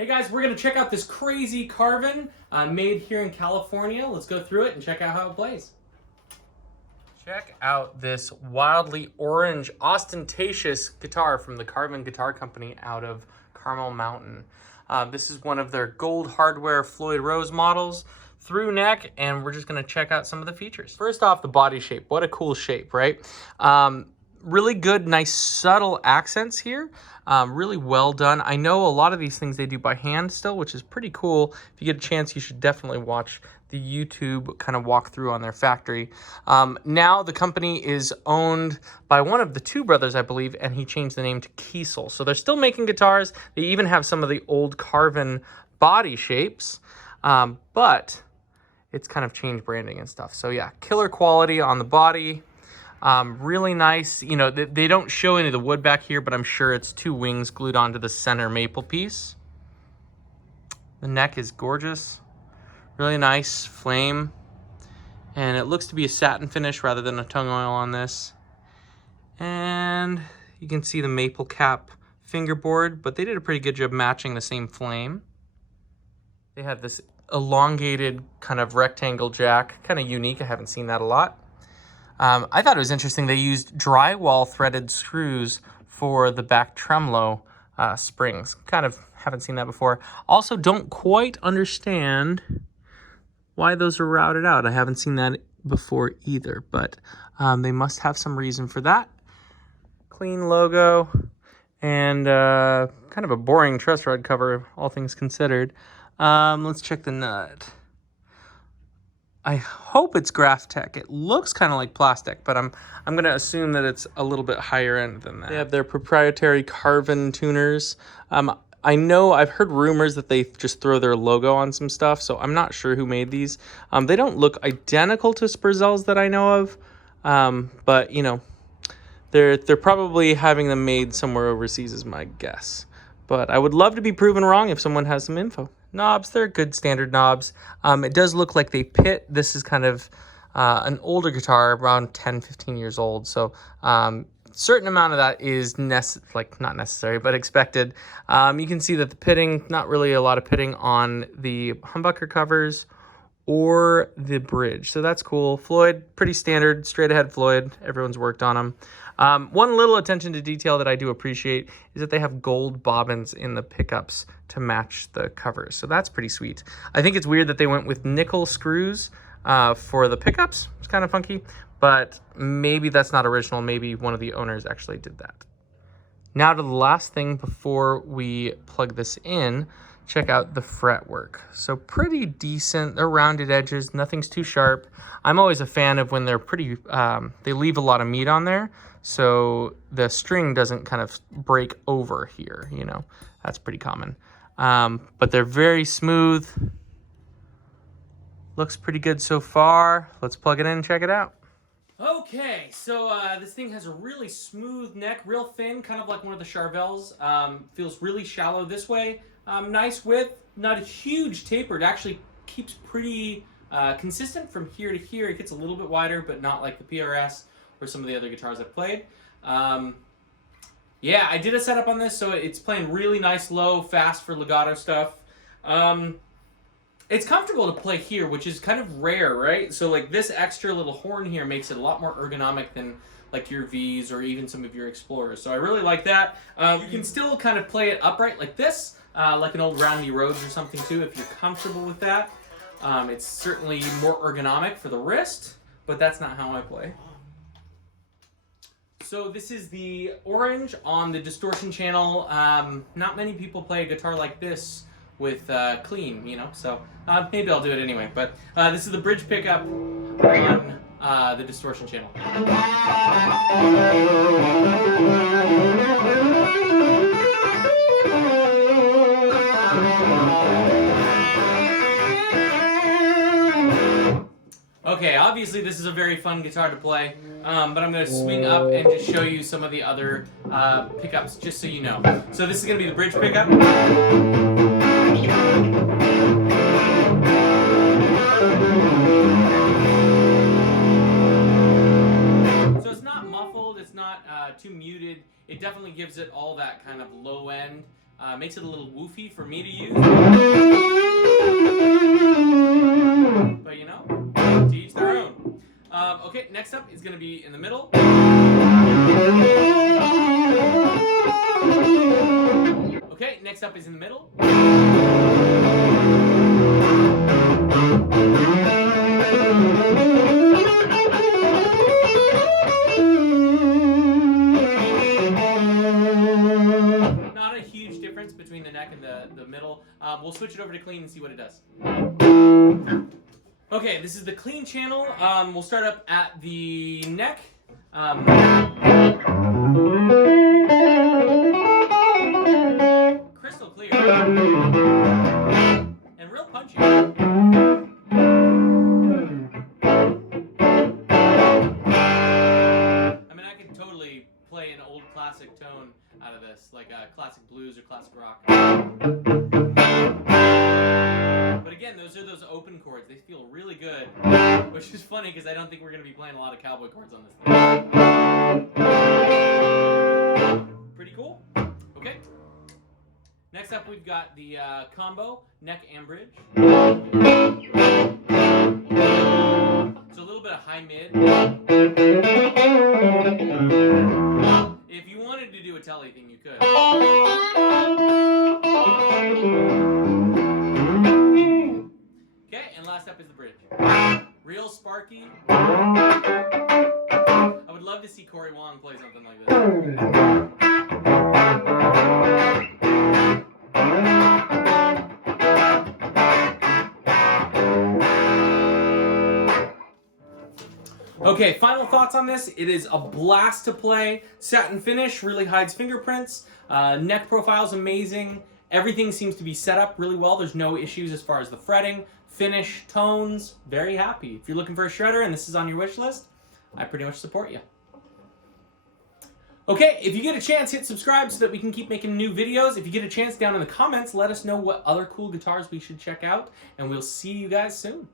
Hey guys, we're going to check out this crazy Carvin made here in California. Let's go through it and check out how it plays. Check out this wildly orange, ostentatious guitar from the Carvin Guitar Company out of Carmel Mountain. This is one of their gold hardware Floyd Rose models, through neck, and we're just going to check out some of the features. First off, the body shape. What a cool shape, right? Really good, nice, subtle accents here. Really well done. I know a lot of these things they do by hand still, which is pretty cool. If you get a chance, you should definitely watch the YouTube kind of walkthrough on their factory. Now the company is owned by one of the two brothers, I believe, and he changed the name to Kiesel. So they're still making guitars. They even have some of the old Carvin body shapes, but it's kind of changed branding and stuff. So yeah, killer quality on the body. Really nice. You know, they don't show any of the wood back here, but I'm sure it's two wings glued onto the center maple piece. The neck is gorgeous. Really nice flame. And it looks to be a satin finish rather than a tung oil on this. And you can see the maple cap fingerboard, but they did a pretty good job matching the same flame. They have this elongated kind of rectangle jack, kind of unique. I haven't seen that a lot. I thought it was interesting. They used drywall threaded screws for the back tremolo springs. Kind of haven't seen that before. Also, don't quite understand why those are routed out. I haven't seen that before either, but they must have some reason for that. Clean logo and kind of a boring truss rod cover, all things considered. Let's check the nut. I hope it's Graphtec. It looks kind of like plastic, but I'm going to assume that it's a little bit higher end than that. They have their proprietary Carvin tuners. I know I've heard rumors that they just throw their logo on some stuff, so I'm not sure who made these. They don't look identical to Spurzells that I know of, but you know, they're probably having them made somewhere overseas is my guess. But I would love to be proven wrong if someone has some info. Knobs, they're good standard knobs. It does look like they pit. This is kind of an older guitar, around 10, 15 years old. So certain amount of that is not necessary, but expected. You can see that the pitting, not really a lot of pitting on the humbucker covers or the bridge. So that's cool. Floyd, pretty standard, straight ahead Floyd. Everyone's worked on them. One little attention to detail that I do appreciate is that they have gold bobbins in the pickups to match the covers. So that's pretty sweet. I think it's weird that they went with nickel screws for the pickups. It's kind of funky, but maybe that's not original. Maybe one of the owners actually did that. Now to the last thing before we plug this in, check out the fretwork. So pretty decent. They're rounded edges. Nothing's too sharp. I'm always a fan of when they're pretty, they leave a lot of meat on there. So the string doesn't kind of break over here, you know, that's pretty common. But they're very smooth. Looks pretty good so far. Let's plug it in and check it out. Okay, so this thing has a really smooth neck, real thin, kind of like one of the Charvels. Feels really shallow this way. Nice width, not a huge taper. It actually keeps pretty consistent from here to here. It gets a little bit wider, but not like the PRS or some of the other guitars I've played. Yeah, I did a setup on this, so it's playing really nice, low, fast for legato stuff. It's comfortable to play here, which is kind of rare, right? So like this extra little horn here makes it a lot more ergonomic than like your Vs or even some of your Explorers. So I really like that. You can still kind of play it upright like this, like an old Roundy Rhodes or something too, if you're comfortable with that. It's certainly more ergonomic for the wrist, but that's not how I play. So this is the orange on the Distortion channel. Not many people play a guitar like this with clean, you know, so maybe I'll do it anyway. But this is the bridge pickup on the Distortion channel. Okay, obviously this is a very fun guitar to play, but I'm going to swing up and just show you some of the other pickups, just so you know. So this is going to be the bridge pickup. So it's not muffled, it's not too muted. It definitely gives it all that kind of low end Makes it a little woofy for me to use. But you know, to each their own. Okay, next up is going to be in the middle. Okay, next up is in the middle. Not a huge difference between the neck and the middle. We'll switch it over to clean and see what it does. Okay, this is the clean channel. We'll start up at the neck. Crystal clear. And real punchy. I mean, I could totally play an old classic tone out of this, like classic blues or classic rock. But again, those are those open chords. They feel really good, which is funny because I don't think we're going to be playing a lot of cowboy chords on this thing. Pretty cool. Okay. Next up, we've got the combo, neck and bridge. So a little bit of high mid. If you wanted to do a telly thing, you could. Okay, and last up is the bridge. Real sparky. I would love to see Corey Wong play something like this. Okay, final thoughts on this. It is a blast to play. Satin finish really hides fingerprints. Neck profile is amazing. Everything seems to be set up really well. There's no issues as far as the fretting, finish, tones. Very happy. If you're looking for a shredder and this is on your wish list, I pretty much support you. Okay, if you get a chance, hit subscribe so that we can keep making new videos. If you get a chance, down in the comments, let us know what other cool guitars we should check out, and we'll see you guys soon.